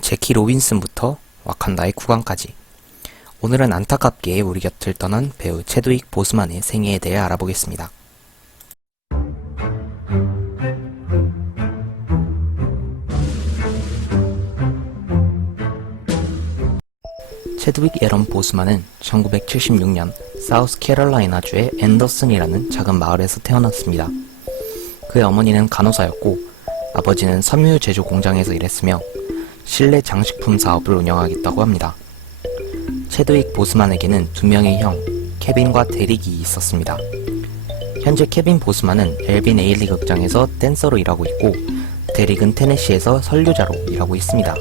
제키 로빈슨부터 와칸다의 국왕까지. 오늘은 안타깝게 우리 곁을 떠난 배우 체드윅 보스만의 생애에 대해 알아보겠습니다. 체드윅 앨런 보스만은 1976년 사우스캐롤라이나주의 앤더슨이라는 작은 마을에서 태어났습니다. 그의 어머니는 간호사였고 아버지는 섬유 제조 공장에서 일했으며 실내 장식품 사업을 운영하겠다고 합니다. 체드윅 보스만에게는 두 명의 형, 케빈과 데릭이 있었습니다. 현재 케빈 보스만은 엘빈 에일리 극장에서 댄서로 일하고 있고 데릭은 테네시에서 선교자로 일하고 있습니다.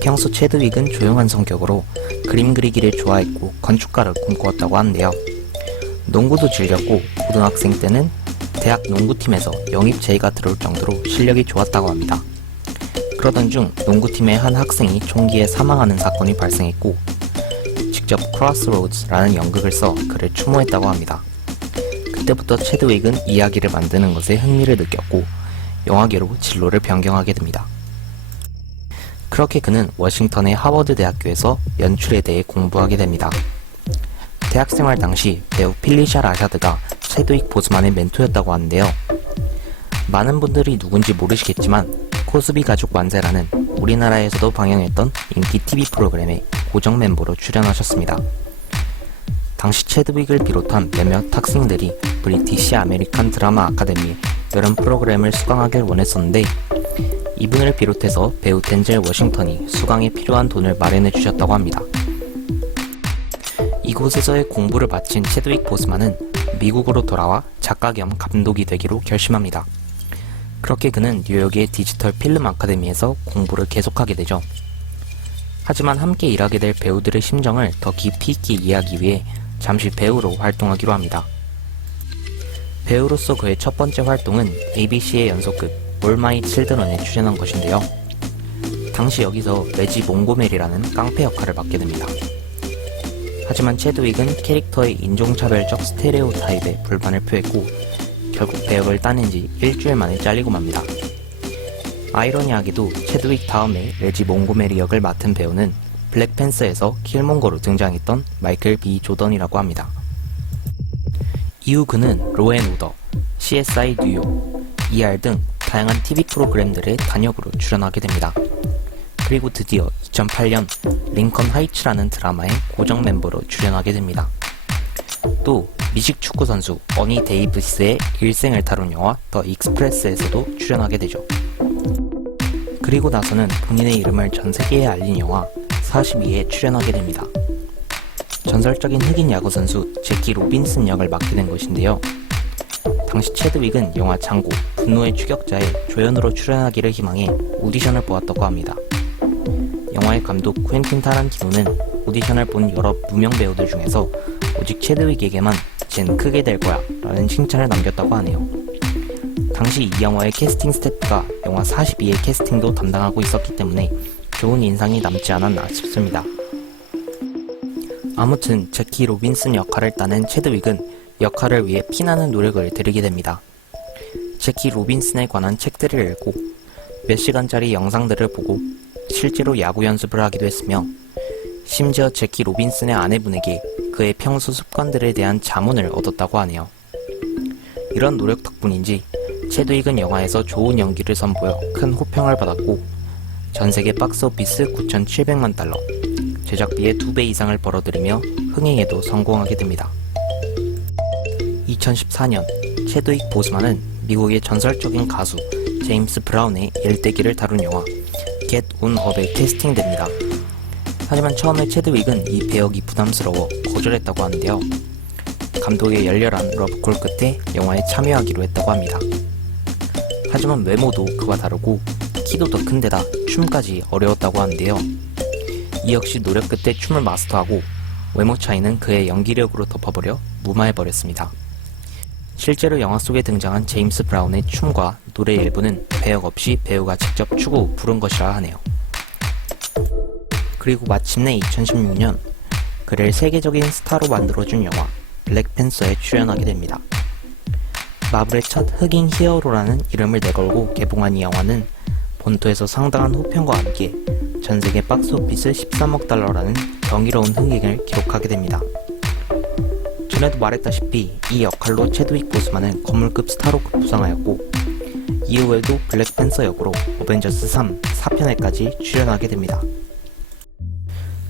평소 체드윅은 조용한 성격으로 그림 그리기를 좋아했고 건축가를 꿈꾸었다고 하는데요. 농구도 즐겼고 고등학생 때는 대학 농구팀에서 영입 제의가 들어올 정도로 실력이 좋았다고 합니다. 그러던 중 농구팀의 한 학생이 총기에 사망하는 사건이 발생했고 직접 크로스로드라는 연극을 써 그를 추모했다고 합니다. 그때부터 체드윅은 이야기를 만드는 것에 흥미를 느꼈고 영화계로 진로를 변경하게 됩니다. 그렇게 그는 워싱턴의 하워드 대학교에서 연출에 대해 공부하게 됩니다. 대학생활 당시 배우 필리샤 라샤드가 체드윅 보스만의 멘토였다고 하는데요. 많은 분들이 누군지 모르시겠지만 코스비 가족 완세라는 우리나라에서도 방영했던 인기 TV 프로그램에 고정 멤버로 출연하셨습니다. 당시 체드윅을 비롯한 몇몇 학생들이 브리티시 아메리칸 드라마 아카데미의 여러 프로그램을 수강하길 원했었는데 이분을 비롯해서 배우 덴젤 워싱턴이 수강에 필요한 돈을 마련해 주셨다고 합니다. 이곳에서의 공부를 마친 체드윅 보스만은 미국으로 돌아와 작가 겸 감독이 되기로 결심합니다. 그렇게 그는 뉴욕의 디지털 필름 아카데미에서 공부를 계속하게 되죠. 하지만 함께 일하게 될 배우들의 심정을 더 깊이 있게 이해하기 위해 잠시 배우로 활동하기로 합니다. 배우로서 그의 첫 번째 활동은 ABC의 연속극 올 마이 칠드런에 출연한 것인데요. 당시 여기서 레지 몽고메리라는 깡패 역할을 맡게 됩니다. 하지만 체드윅은 캐릭터의 인종차별적 스테레오타입에 불만을 표했고 결국 배역을 따낸 지 일주일 만에 잘리고 맙니다. 아이러니하게도 체드윅 다음에 레지 몽고메리 역을 맡은 배우는 블랙팬서에서 킬몽거로 등장했던 마이클 B 조던이라고 합니다. 이후 그는 로앤오더, CSI 뉴욕, ER 등 다양한 TV 프로그램들의 단역으로 출연하게 됩니다. 그리고 드디어 2008년 링컨 하이츠라는 드라마의 고정 멤버로 출연하게 됩니다. 또 미식 축구 선수 어니 데이비스의 일생을 다룬 영화 더 익스프레스에서도 출연하게 되죠. 그리고 나서는 본인의 이름을 전 세계에 알린 영화 42에 출연하게 됩니다. 전설적인 흑인 야구 선수 제키 로빈슨 역을 맡게 된 것인데요. 당시 체드윅은 영화 장고, 분노의 추격자에 조연으로 출연하기를 희망해 오디션을 보았다고 합니다. 영화의 감독 퀸틴 타란티노는 오디션을 본 여러 무명 배우들 중에서 오직 체드윅에게만 쟨 크게 될 거야 라는 칭찬을 남겼다고 하네요. 당시 이 영화의 캐스팅 스태프가 영화 42의 캐스팅도 담당하고 있었기 때문에 좋은 인상이 남지 않았나 싶습니다. 아무튼 제키 로빈슨 역할을 따낸 체드윅은 역할을 위해 피나는 노력을 들이게 됩니다. 제키 로빈슨에 관한 책들을 읽고 몇 시간짜리 영상들을 보고 실제로 야구 연습을 하기도 했으며 심지어 제키 로빈슨의 아내분에게 그의 평소 습관들에 대한 자문을 얻었다고 하네요. 이런 노력 덕분인지 체드윅은 영화에서 좋은 연기를 선보여 큰 호평을 받았고 전세계 박스오피스 9,700만 달러, 제작비의 2배 이상을 벌어들이며 흥행에도 성공하게 됩니다. 2014년 체드윅 보스만은 미국의 전설적인 가수 제임스 브라운의 일대기를 다룬 영화 Get On Up에 캐스팅됩니다. 하지만 처음에 체드윅은 이 배역이 부담스러워 거절했다고 하는데요. 감독의 열렬한 러브콜 끝에 영화에 참여하기로 했다고 합니다. 하지만 외모도 그와 다르고 키도 더 큰데다 춤까지 어려웠다고 하는데요. 이 역시 노력 끝에 춤을 마스터하고 외모 차이는 그의 연기력으로 덮어버려 무마해버렸습니다. 실제로 영화 속에 등장한 제임스 브라운의 춤과 노래 일부는 배역 없이 배우가 직접 추고 부른 것이라 하네요. 그리고 마침내 2016년 그를 세계적인 스타로 만들어준 영화 블랙팬서에 출연하게 됩니다. 마블의 첫 흑인 히어로라는 이름을 내걸고 개봉한 이 영화는 본토에서 상당한 호평과 함께 전세계 박스오피스 13억 달러라는 경이로운 흥행을 기록하게 됩니다. 전에도 말했다시피 이 역할로 체드윅 보스만은 건물급 스타로 부상하였고 이후에도 블랙팬서 역으로 어벤져스 3 4편에까지 출연하게 됩니다.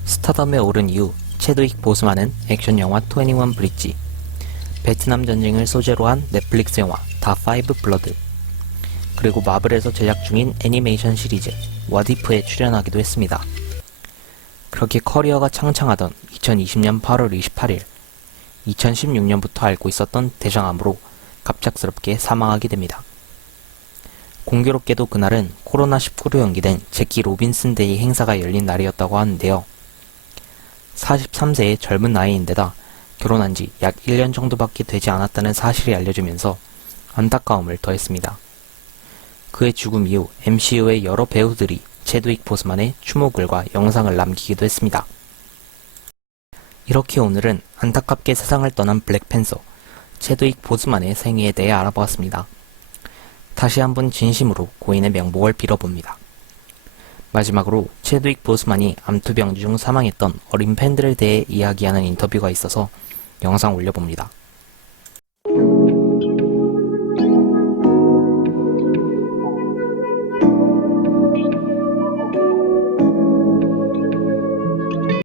스타덤에 오른 이후 체드윅 보스만은 액션 영화 21 브릿지, 베트남 전쟁을 소재로 한 넷플릭스 영화 다 파이브 블러드, 그리고 마블에서 제작 중인 애니메이션 시리즈 왓이프에 출연하기도 했습니다. 그렇게 커리어가 창창하던 2020년 8월 28일, 2016년부터 앓고 있었던 대장암으로 갑작스럽게 사망하게 됩니다. 공교롭게도 그날은 코로나19로 연기된 제키 로빈슨 데이 행사가 열린 날이었다고 하는데요. 43세의 젊은 나이인데다 결혼한 지 약 1년 정도밖에 되지 않았다는 사실이 알려지면서 안타까움을 더했습니다. 그의 죽음 이후 MCU의 여러 배우들이 체드윅 보스만의 추모글과 영상을 남기기도 했습니다. 이렇게 오늘은 안타깝게 세상을 떠난 블랙팬서 체드윅 보스만의 생애에 대해 알아보았습니다. 다시 한번 진심으로 고인의 명복을 빌어봅니다. 마지막으로 체드윅 보스만이 암투병 중 사망했던 어린 팬들에 대해 이야기하는 인터뷰가 있어서 영상 올려봅니다.